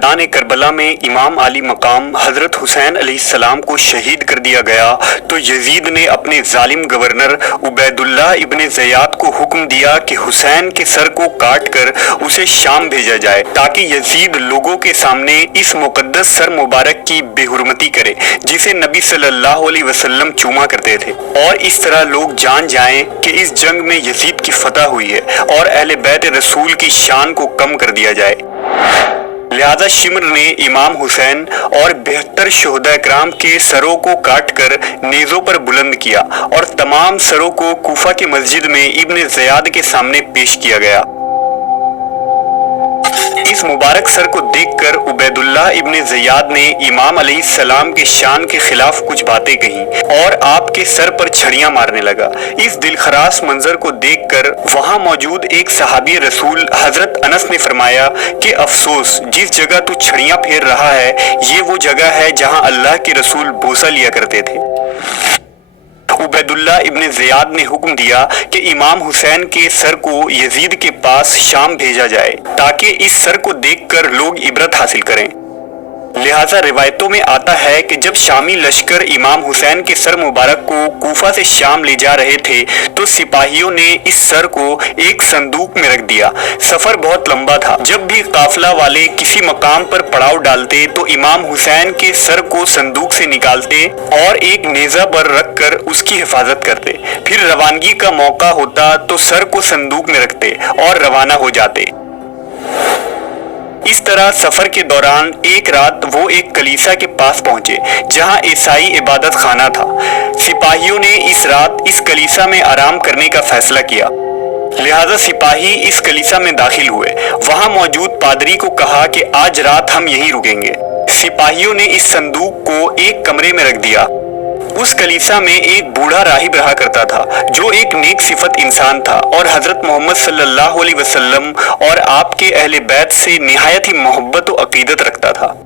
मैदान करबला में इमाम आली मकाम हजरत हुसैन अलैहिस्सलाम को शहीद कर दिया गया तो यजीद ने अपने जालिम गवर्नर उबैदुल्लाह इब्ने ज़ियाद को हुक्म दिया कि हुसैन के सर को काट कर उसे शाम भेजा जाए ताकि यजीद लोगों के सामने इस मुकद्दस सर मुबारक की बेहुरमती करे जिसे नबी सल्लल्लाहु अलैहि वसल्लम चूमा करते थे, और इस तरह लोग जान जाएं कि इस जंग में यजीद की फतह हुई है और अहले बैत रसूल की शान को कम कर दिया जाए। लिहाजा शिमर ने इमाम हुसैन और 72 शुहदा इकराम के सरों को काटकर नेज़ों पर बुलंद किया और तमाम सरों को कूफा की मस्जिद में इब्ने ज़ियाद के सामने पेश किया गया। इस मुबारक सर को देखकर उबैदुल्लाह इब्ने ज़ियाद ने इमाम अलैहिस्सलाम के शान के खिलाफ कुछ बातें कही और आपके सर पर छड़ियां मारने लगा। इस दिलखरास मंजर को देखकर वहां मौजूद एक सहाबी रसूल हजरत अनस ने फरमाया कि अफसोस, जिस जगह तू छड़ियां फेर रहा है ये वो जगह है जहां अल्लाह के रसूल बोसा लिया करते थे। उबैदुल्लाह इब्ने ज़ियाद ने हुक्म दिया कि इमाम हुसैन के सर को यजीद के पास शाम भेजा जाए ताकि इस सर को देखकर लोग इबरत हासिल करें। लिहाजा रिवायतों में आता है कि जब शामी लश्कर इमाम हुसैन के सर मुबारक को कूफा से शाम ले जा रहे थे तो सिपाहियों ने इस सर को एक संदूक में रख दिया। सफर बहुत लंबा था। जब भी काफिला वाले किसी मकाम पर पड़ाव डालते तो इमाम हुसैन के सर को संदूक से निकालते और एक नेज़ा पर रखकर उसकी हिफाजत करते। फिर रवानगी का मौका होता तो सर को संदूक में रखते और रवाना हो जाते। इस तरह सफर के दौरान एक रात वो एक कलीसा के पास पहुंचे जहां ईसाई इबादत खाना था। सिपाहियों ने इस रात इस कलीसा में आराम करने का फैसला किया, लिहाजा सिपाही इस कलीसा में दाखिल हुए। वहां मौजूद पादरी को कहा कि आज रात हम यहीं रुकेंगे। सिपाहियों ने इस संदूक को एक कमरे में रख दिया। उस कलीसा में एक बूढ़ा राहिब रहा करता था जो एक नेक सिफत इंसान था और हजरत मोहम्मद सल्लल्लाहु अलैहि वसल्लम और आपके अहले बैत से निहायत ही मोहब्बत और अकीदत रखता था।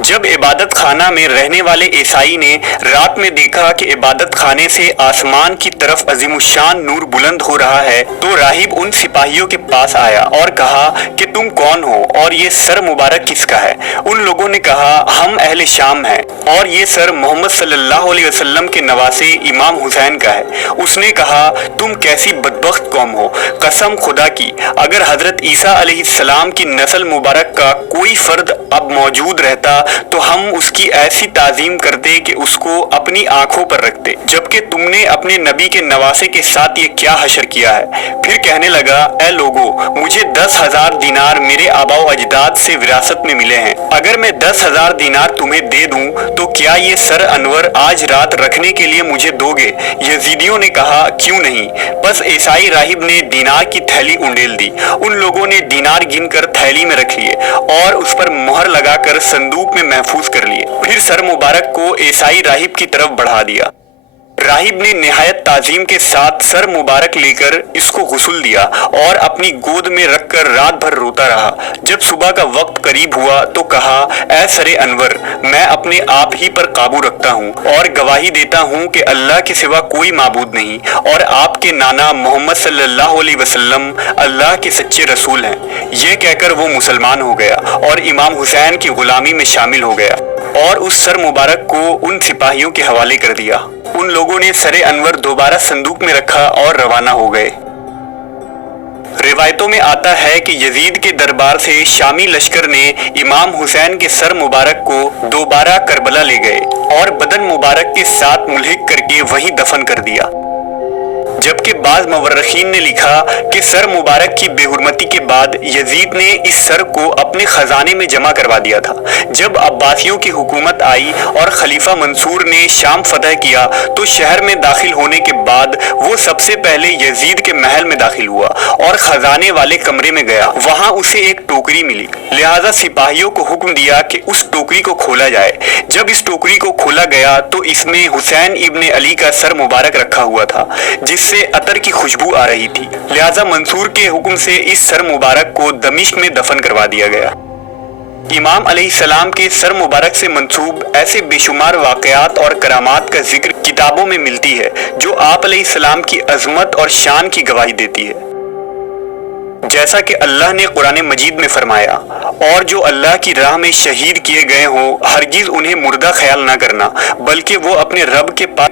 जब इबादत खाना में रहने वाले ईसाई ने रात में देखा कि इबादत खाने से आसमान की तरफ अजीमुशान नूर बुलंद हो रहा है तो राहिब उन सिपाहियों के पास आया और कहा कि तुम कौन हो और ये सर मुबारक किसका है। उन लोगों ने कहा हम अहले शाम हैं और ये सर मोहम्मद सल्लल्लाहु अलैहि वसल्लम के नवासे इमाम हुसैन का है। उसने कहा तुम कैसी बदबख्त कौम हो, कसम खुदा की अगर हजरत ईसा अलैहिस्सलाम की नस्ल मुबारक का कोई फर्द अब मौजूद रहता तो हम उसकी ऐसी ताजीम करते कि उसको अपनी आंखों पर रखते, जबकि तुमने अपने नबी के नवासे के साथ ये क्या हशर किया है। फिर कहने लगा ए लोगो, मुझे 10,000 दीनार मेरे आबाओ अजदाद से विरासत में मिले हैं। अगर मैं 10,000 दीनार तुम्हें दे दूं तो क्या ये सर अनवर आज रात रखने के लिए मुझे दोगे? यजीदियों ने कहा क्यों नहीं। बस ईसाई राहिब ने दीनार की थैली उंडेल दी। उन लोगों ने दीनार गिनकर थैली में रख लिए और उस पर मोहर लगाकर संदूक में महफूज कर लिए। फिर सर मुबारक को ईसाई राहिब की तरफ बढ़ा दिया। राहिब ने निहायत ताजीम के साथ सर मुबारक लेकर इसको गुस्ल दिया और अपनी गोद में रखकर रात भर रोता रहा। जब सुबह का वक्त करीब हुआ तो कहा ऐ सरे अनवर, मैं अपने आप ही पर काबू रखता हूँ और गवाही देता हूँ कि अल्लाह के सिवा कोई माबूद नहीं और आपके नाना मोहम्मद सल्लल्लाहु अलैहि वसल्लम अल्लाह के सच्चे रसूल हैं। ये कहकर वो मुसलमान हो गया और इमाम हुसैन की गुलामी में शामिल हो गया और उस सर मुबारक को उन सिपाहियों के हवाले कर दिया। उन लोगों ने सरे अनवर दोबारा संदूक में रखा और रवाना हो गए। रिवायतों में आता है कि यजीद के दरबार से शामी लश्कर ने इमाम हुसैन के सर मुबारक को दोबारा करबला ले गए और बदन मुबारक के साथ मुल्हिक करके वहीं दफन कर दिया। जबकि बाज मवर्रखीन ने लिखा कि सर मुबारक की बेहुरमती के बाद यजीद ने इस सर को अपने खजाने में जमा करवा दिया था। जब अब्बासियों की हुकूमत आई और खलीफा मंसूर ने शाम फतह किया तो शहर में दाखिल होने के बाद वो सबसे पहले यजीद के महल में दाखिल हुआ और खजाने वाले कमरे में गया। वहां उसे एक टोकरी मिली, लिहाजा सिपाहियों को हुक्म दिया कि उस टोकरी को खोला जाए। जब इस टोकरी को खोला गया तो इसमें हुसैन इब्ने अली का सर मुबारक रखा हुआ था जिससे अतर की खुशबू आ रही थी। लिहाजा मंसूर के हुक्म से इस सर मुबारक को दमिश्क में दफन करवा दिया गया। इमाम अलैहिस्सलाम के सर मुबारक से मंसूब ऐसे बेशुमार वाक़यात और करामात का जिक्र किताबों में मिलती है जो आप अलैहिस्सलाम की अजमत और शान की गवाही देती है। جیسا کہ اللہ نے قرآن مجید میں فرمایا، اور جو اللہ کی راہ میں شہید کیے گئے ہوں ہرگز انہیں مردہ خیال نہ کرنا، بلکہ وہ اپنے رب کے پاس